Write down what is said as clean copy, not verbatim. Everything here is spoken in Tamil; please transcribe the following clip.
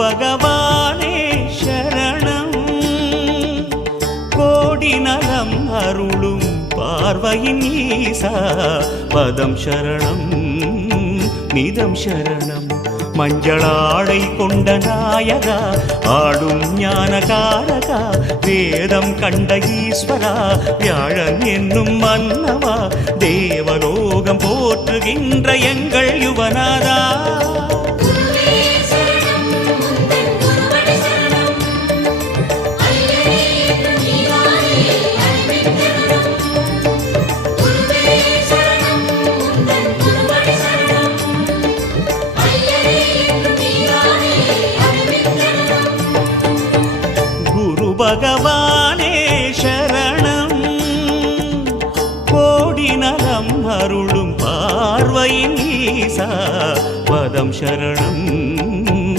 பகவானே சரணம். கோடி நலம் அருளும் பார்வையின் ஈசா பதம் சரணம் நிதம் சரணம். மஞ்சளாடை கொண்ட நாயகா ஆடும் ஞானகாரகா வேதம் கண்ட ஈஸ்வரா வியாழன் என்னும் மன்னவா தேவலோகம் போற்றுகின்ற எங்கள் யுவனாதா. பகவானே சரணம். கோடி நலம் அருளும் பார்வையின் ஈசா பதம் சரணம்